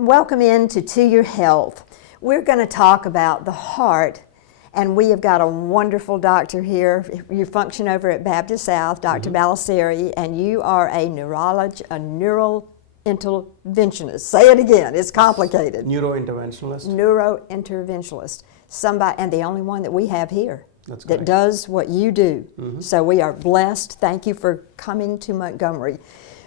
Welcome into To Your Health. We're going to talk about the heart, and we have got a wonderful doctor here. You function over at Baptist South, Dr. Balasetti, and you are a neurointerventionalist. Say it again, it's complicated. Neurointerventionalist. Neurointerventionalist. Somebody, and the only one that we have here that does what you do. So we are blessed. Thank you for coming to Montgomery.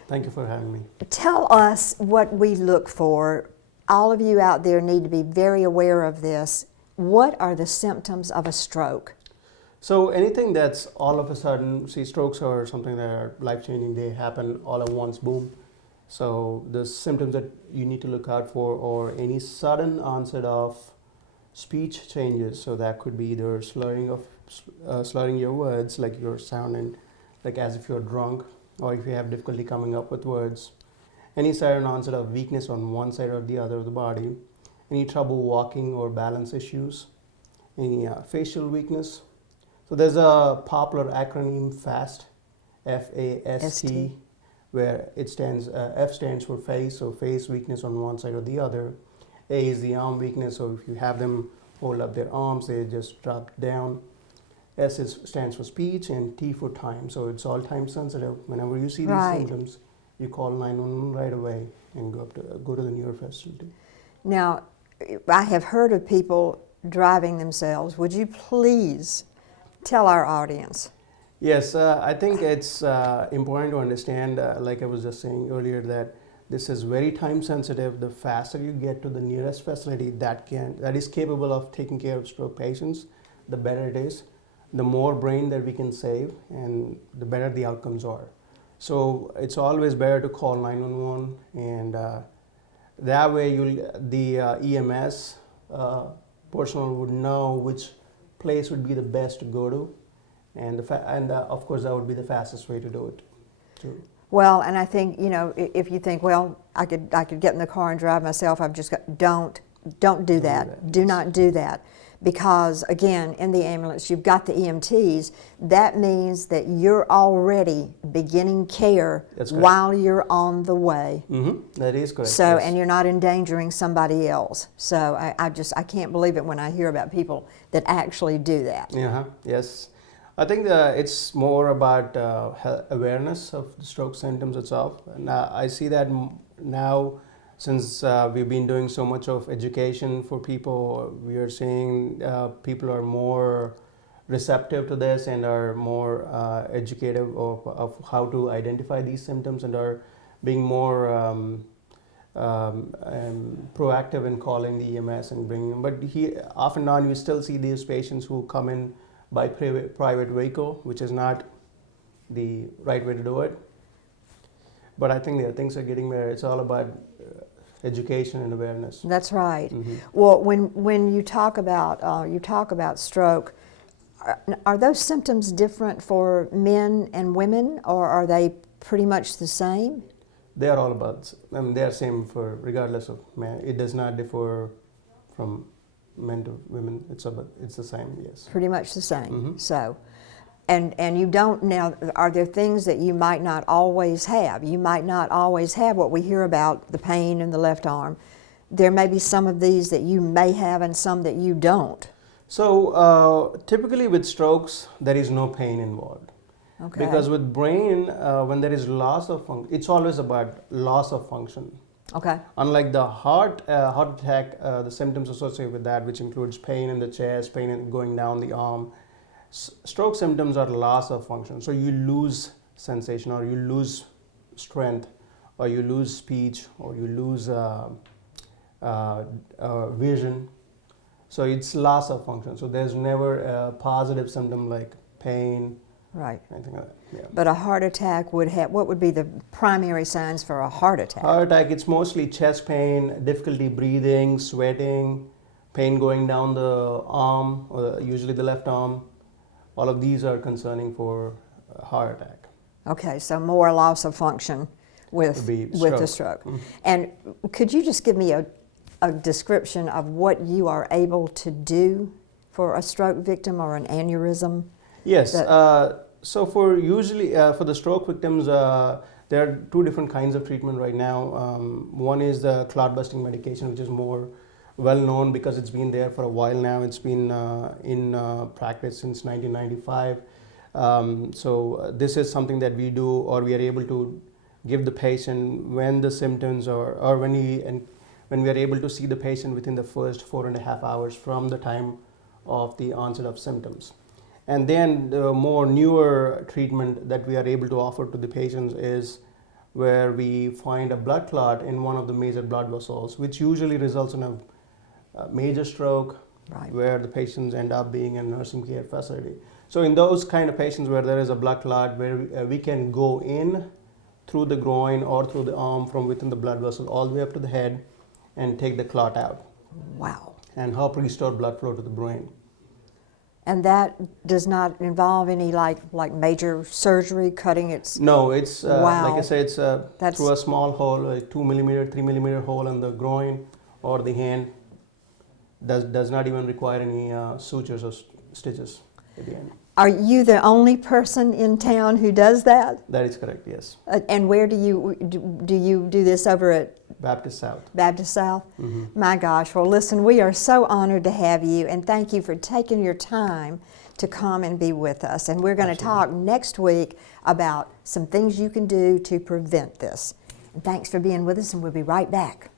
Thank you for having me. Tell us what we look for. All of you out there need to be very aware of this. What are the symptoms of a stroke? So anything that's all of a sudden, see, strokes are something that are life-changing. They happen all at once, boom. So the symptoms that you need to look out for are any sudden onset of speech changes. So that could be either slurring your words, like you're sounding like as if you're drunk, or if you have difficulty coming up with words. Any sudden onset of weakness on one side or the other of the body. Any trouble walking or balance issues. Any facial weakness. So there's a popular acronym FAST, F-A-S-T, where it stands, F stands for face, so face weakness on one side or the other. A is the arm weakness, so if you have them hold up their arms, they just drop down. S stands for speech, and T for time, so it's all time sensitive. Whenever you see these symptoms, you call 911 right away and go to the neuro facility. Now, I have heard of people driving themselves. Would you please tell our audience? Yes, I think it's important to understand, like I was just saying earlier, that this is very time sensitive. The faster you get to the nearest facility that is capable of taking care of stroke patients, the better it is. The more brain that we can save, and the better the outcomes are. So it's always better to call 911, and that way the EMS personnel would know which place would be the best to go to, and of course that would be the fastest way to do it too. Well, and I think, you know, if you think, well, I could get in the car and drive myself, don't do that. Do not do that. Because, again, in the ambulance, you've got the EMTs. That means that you're already beginning care while you're on the way. That is correct. So, and you're not endangering somebody else. So I can't believe it when I hear about people that actually do that. Yes. I think it's more about awareness of the stroke symptoms itself. And I see that now, since we've been doing so much of education for people, we are seeing people are more receptive to this and are more educative of how to identify these symptoms, and are being more proactive in calling the EMS and bringing them. But off and on, we still see these patients who come in by private vehicle, which is not the right way to do it. But I think things are getting there. It's all about education and awareness. That's right. Well, when you talk about stroke, are those symptoms different for men and women, or are they pretty much the same? They are all about. I mean, they are same for regardless of man. It does not differ from men to women. It's the same. Yes. Pretty much the same. So. And you don't, now, are there things that you might not always have? You might not always have what we hear about, the pain in the left arm. There may be some of these that you may have and some that you don't. So typically with strokes, there is no pain involved. Okay. Because with brain, when there is loss of function, it's always about loss of function. Okay. Unlike the heart attack, the symptoms associated with that, which includes pain in the chest, pain going down the arm, stroke symptoms are loss of function. So you lose sensation, or you lose strength, or you lose speech, or you lose vision. So it's loss of function. So there's never a positive symptom like pain, anything like that. Yeah. But a heart attack would have, what would be the primary signs for a heart attack? Heart attack, it's mostly chest pain, difficulty breathing, sweating, pain going down the arm, or usually the left arm. All of these are concerning for a heart attack. Okay, so more loss of function with the stroke. And could you just give me a description of what you are able to do for a stroke victim or an aneurysm? Yes. So for the stroke victims, there are two different kinds of treatment right now. One is the clot busting medication, which is more well known because it's been there for a while now. It's been in practice since 1995. So this is something that we do, or we are able to give the patient when the symptoms or when we are able to see the patient within the first 4.5 hours from the time of the onset of symptoms. And then the more newer treatment that we are able to offer to the patients is where we find a blood clot in one of the major blood vessels, which usually results in a major stroke, Right. where the patients end up being in a nursing care facility. So in those kind of patients where there is a blood clot, where we can go in through the groin or through the arm from within the blood vessel all the way up to the head and take the clot out Wow. and help restore blood flow to the brain. And that does not involve any like major surgery, cutting its. No, it's Wow. like I say, it's That's- through a small hole, a 2 millimeter, 3 millimeter hole in the groin or the hand. Does not even require any sutures or stitches at the end. Are you the only person in town who does that? That is correct, yes. And where do you do this over at Baptist South. Baptist South? Mhm. My gosh, well listen, we are so honored to have you, and thank you for taking your time to come and be with us. And we're going to talk next week about some things you can do to prevent this. And thanks for being with us, and we'll be right back.